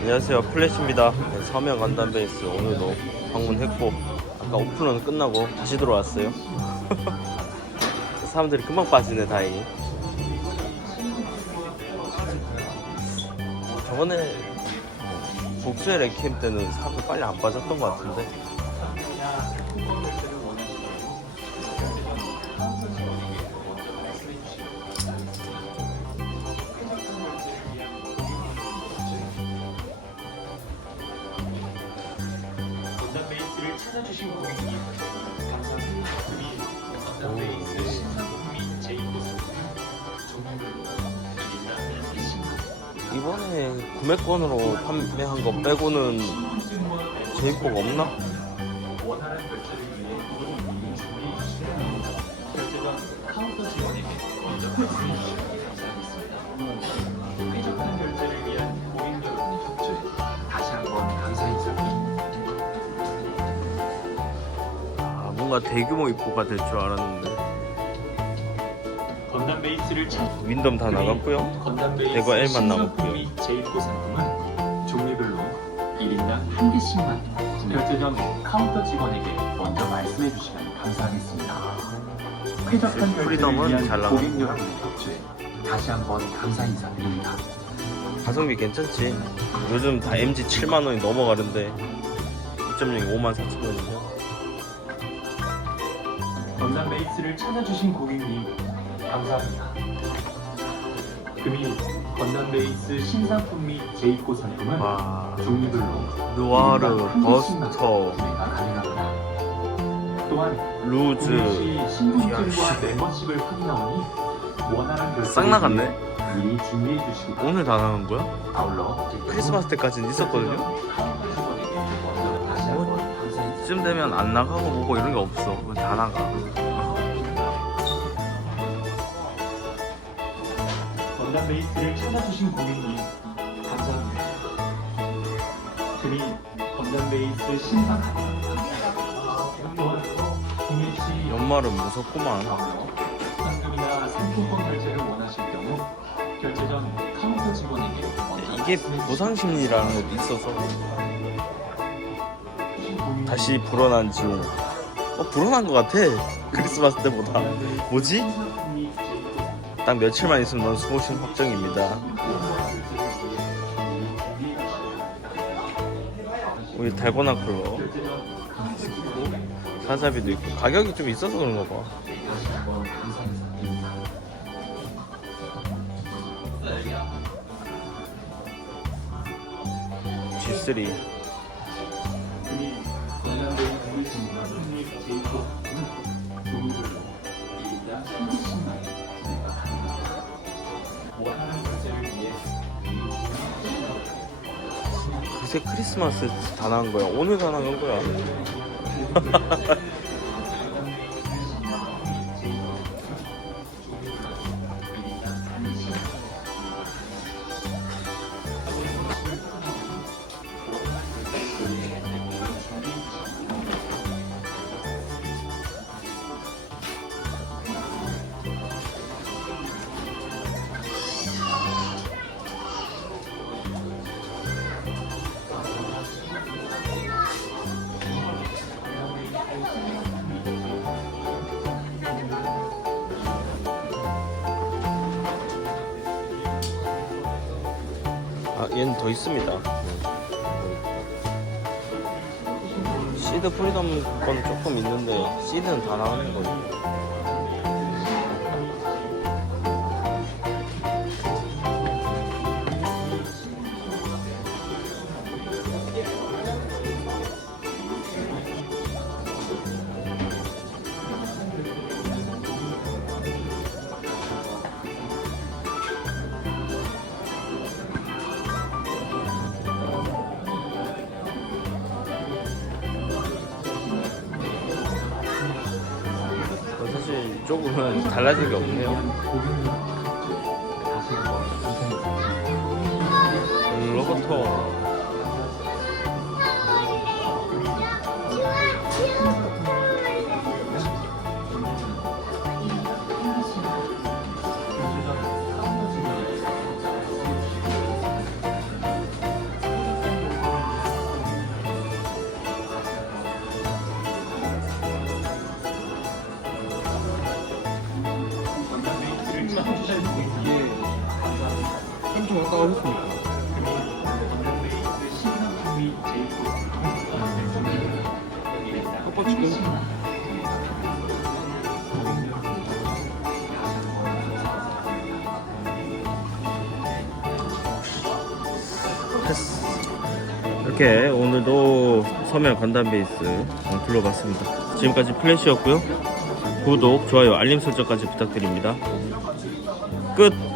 안녕하세요. 플래시입니다. 네, 서면 간담 베이스. 오늘도 방문했고 아까 오픈은 끝나고 다시 들어왔어요. 사람들이 금방 빠지네 다행히. 저번에 복수의 랭캠 때는 사람들 빨리 안 빠졌던 것 같은데 이번에 구매권으로 판매한 거 빼고는 제입복 없나? 뭔가 대규모 입고가 될 줄 알았는데 건담 베이스를 찾 윈덤 다 나갔고요 건담 베이스 대거 L만 신상품 및 제입고 상품은 종류별로 1인당 한 개씩만 결제 전 카운터 직원에게 먼저 말씀해 주시면 감사하겠습니다. 쾌적한 결제를 프리덤은 위한 나가고. 고객 여러분의 협조에 다시 한번 감사 인사드립니다. 가성비 괜찮지? 요즘 다 MG 7만원이 넘어가는데 2.0이 5만 4천원이면 건담 베이스를 찾아주신 고객님 감사합니다. 금일 건담 베이스 신상품 및 재입고 상품은 와 종류별로 누아르, 버스터, 구매가 가능합니다. 또한 루즈 구매 시 신분증과. 멤버십을 확인하오니 원활한 싹 나갔네? 미리 준비해 바랍니다. 오늘 다 나간 거야? 아울러 크리스마스 때까지는 있었거든요? 이쯤 되면 안 나가고 뭐고 이런 게 없어. 다 나가. 건담 베이스를 찾아주신 고객님 감사합니다. 금일 건담 베이스 신상. 또한 구매 시 연말은 무섭구만. 현금이나 상품권 결제를 원하실 경우 결제 전 카운터 직원에게 이게 보상 심리라는 것도 있어서 다시 불어난 지금 어 불어난 것 같아. 크리스마스 때보다. 뭐지? 딱 며칠만 있으면 넌 수고신 확정입니다. 우리 달고나 컬러 사자비도 있고. 가격이 좀 있어서 그런가 봐. G3 그새 크리스마스 다 나간 거야? 오늘 다 나간 거야 얘는 더 있습니다. 시드 프리덤 건 조금 있는데 시드는 다 나가는 거죠 사 조금은 달라질 게 없네요. 음, 로버터 제일 컵밥치킨. 패스. 이렇게 오늘도 서면 간담 베이스 둘러봤습니다. 지금까지 플래시였고요. 구독, 좋아요, 알림 설정까지 부탁드립니다. 끝!